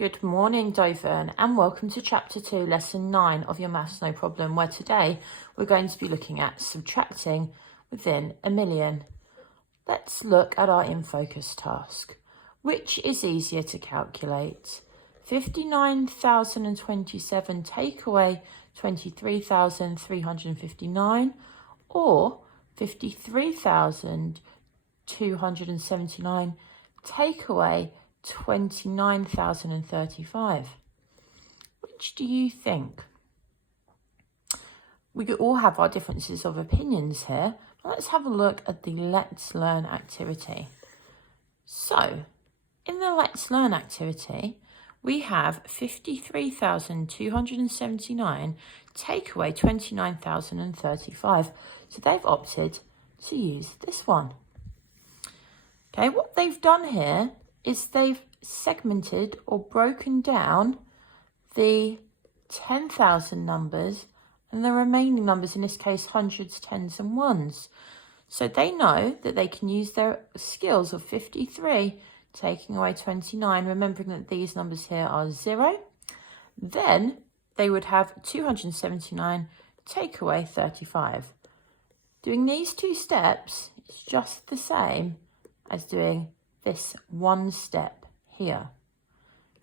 Good morning, Dovern, and welcome to Chapter 2, Lesson 9 of your Maths No Problem, where today we're going to be looking at subtracting within a million. Let's look at our in focus task. Which is easier to calculate? 59,027 take away 23,359 or 53,279 take away 29,035. Which do you think? We could all have our differences of opinions here. Let's have a look at the Let's Learn activity. So, in the Let's Learn activity, we have 53,279 take away 29,035. So they've opted to use this one. Okay, what they've done here is they've segmented or broken down the 10,000 numbers and the remaining numbers, in this case hundreds, tens and ones. So they know that they can use their skills of 53 taking away 29, remembering that these numbers here are 0. Then they would have 279 take away 35. Doing these two steps is just the same as doing this one step here.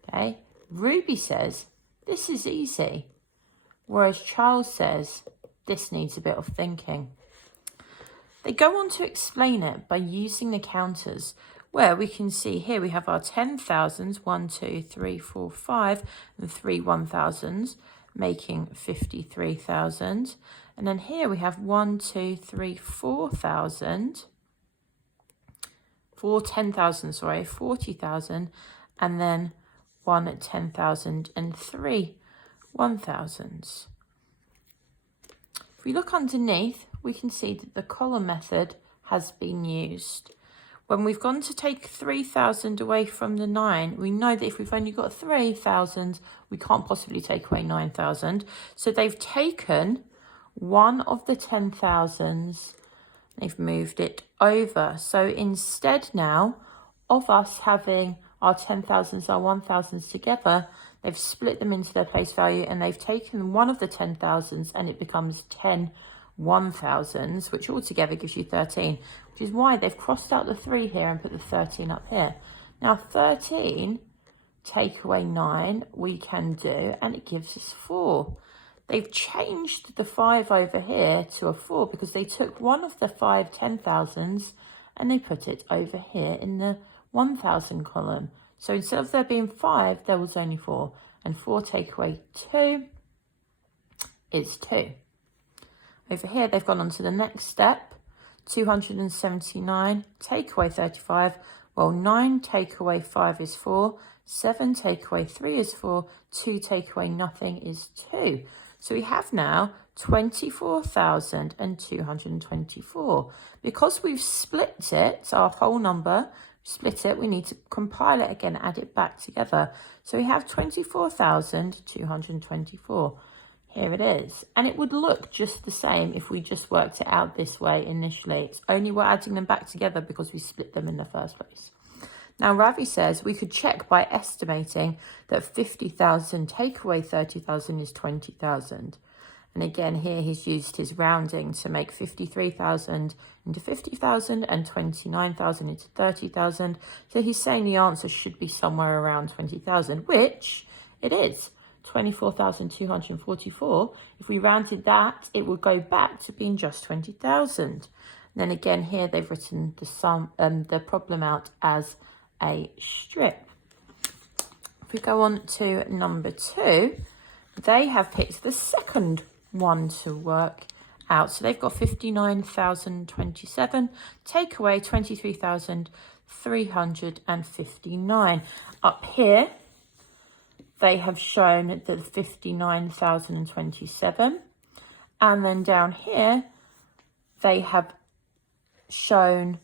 Okay, Ruby says this is easy, whereas Charles says this needs a bit of thinking. They go on to explain it by using the counters, where we can see here we have our 10,000s, 1, 2, 3, 4, 5, and 3 1,000s, making 53,000. And then here we have 1, 2, 3, 4,000. 10,000, 40,000, and then 1 10,000 and 3 1,000s. If we look underneath, we can see that the column method has been used. When we've gone to take 3,000 away from the 9, we know that if we've only got 3,000, we can't possibly take away 9,000. So they've taken one of the 10,000s, they've moved it over. So instead now of us having our 10,000s, our 1,000s together, they've split them into their place value and they've taken one of the 10,000s and it becomes 10 1,000s, which altogether gives you 13, which is why they've crossed out the 3 here and put the 13 up here. Now 13 take away 9 we can do, and it gives us 4. They've changed the 5 over here to a 4 because they took one of the 5 10,000s and they put it over here in the 1,000 column. So instead of there being 5, there was only 4. And 4 take away 2 is 2. Over here, they've gone on to the next step. 279 take away 35. Well, 9 take away 5 is 4. 7 take away 3 is 4. 2 take away nothing is 2. So we have now 24,224. Because we've split it, our whole number, split it, we need to compile it again, add it back together. So we have 24,224. Here it is. And it would look just the same if we just worked it out this way initially. It's only we're adding them back together because we split them in the first place. Now, Ravi says we could check by estimating that 50,000 take away 30,000 is 20,000. And again, here he's used his rounding to make 53,000 into 50,000 and 29,000 into 30,000. So he's saying the answer should be somewhere around 20,000, which it is. 24,244. If we rounded that, it would go back to being just 20,000. Then again, here they've written the problem out as a strip. If we go on to number 2, they have picked the second one to work out. So they've got 59,027 take away 23,359. Up here, they have shown the 59,027. And then down here, they have shown,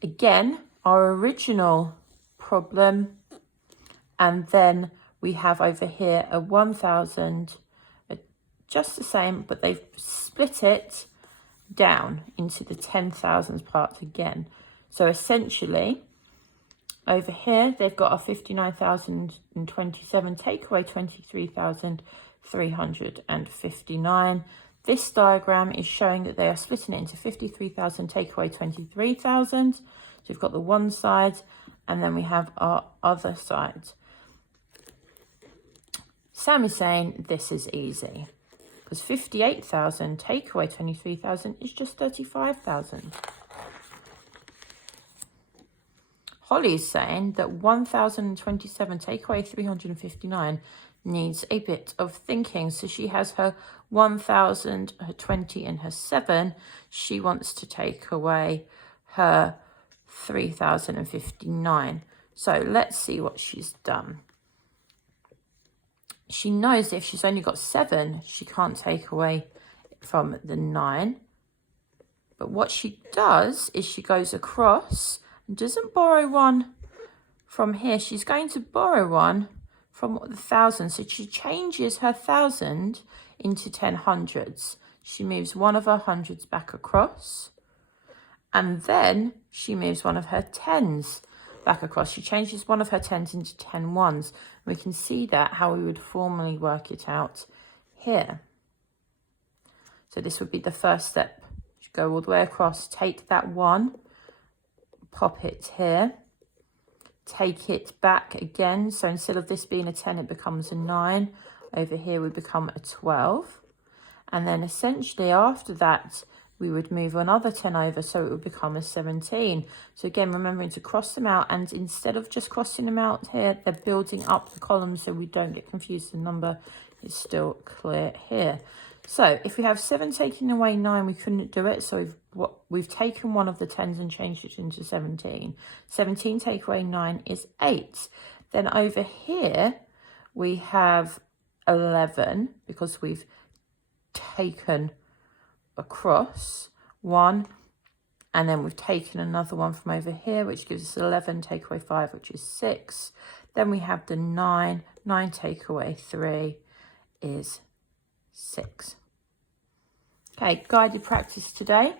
again, our original problem. And then we have over here a 1,000, just the same, but they've split it down into the 10,000s part again. So essentially, Over here, they've got a 59,027, take away 23,359. This diagram is showing that they are splitting it into 53,000, take away 23,000. So we've got the one side, and then we have our other side. Sam is saying this is easy, because 58,000, take away 23,000 is just 35,000. Holly's saying that 1,027 take away 359 needs a bit of thinking. So she has her 1,000, her 20 and her 7. She wants to take away her 3,059. So let's see what she's done. She knows that if she's only got 7, she can't take away from the 9. But what she does is she goes across and doesn't borrow one from here. She's going to borrow one from the 1,000. So she changes her 1,000 into 10 hundreds. She moves one of her hundreds back across. And then she moves one of her 10s back across. She changes one of her 10s into 10 ones. We can see that how we would formally work it out here. So this would be the first step. You go all the way across, take that 1, pop it here, take it back again. So instead of this being a 10, it becomes a 9. Over here would become a 12. And then essentially after that, we would move another 10 over, so it would become a 17. So again, remembering to cross them out, and instead of just crossing them out here, they're building up the columns so we don't get confused. The number is still clear here. So if we have 7 taking away 9, we couldn't do it. So we've taken one of the 10s and changed it into 17. 17 take away 9 is 8. Then over here, we have 11 because we've taken across 1, and then we've taken another one from over here, which gives us 11, take away 5, which is 6. Then we have the 9 take away 3 is 6. Okay, guided practice today.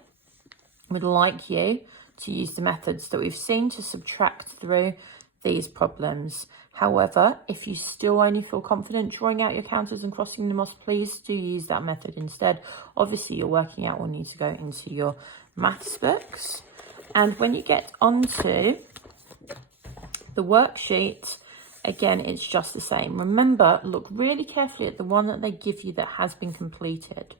We'd like you to use the methods that we've seen to subtract through these problems. However, if you still only feel confident drawing out your counters and crossing them off, please do use that method instead. Obviously, your working out will need to go into your maths books. And when you get onto the worksheet, again, it's just the same. Remember, look really carefully at the one that they give you that has been completed.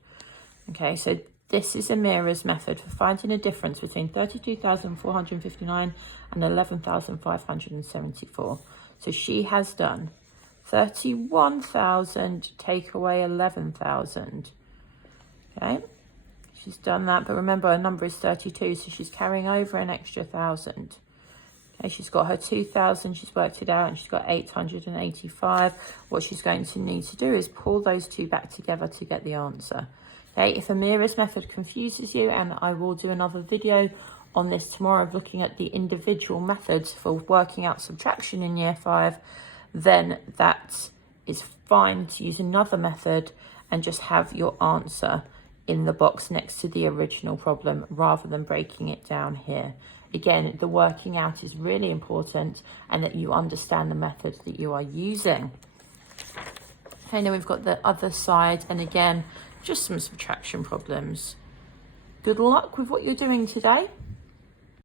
Okay, so this is Amira's method for finding a difference between 32,459 and 11,574. So she has done 31,000 take away 11,000. Okay, she's done that, but remember her number is 32, so she's carrying over an extra 1,000. Okay, she's got her 2,000, she's worked it out, and she's got 885. What she's going to need to do is pull those two back together to get the answer. Okay, if Amira's method confuses you, and I will do another video on this tomorrow of looking at the individual methods for working out subtraction in year 5, then that is fine to use another method and just have your answer in the box next to the original problem rather than breaking it down here. Again, the working out is really important, and that you understand the method that you are using. Okay, now we've got the other side, and again, just some subtraction problems. Good luck with what you're doing today.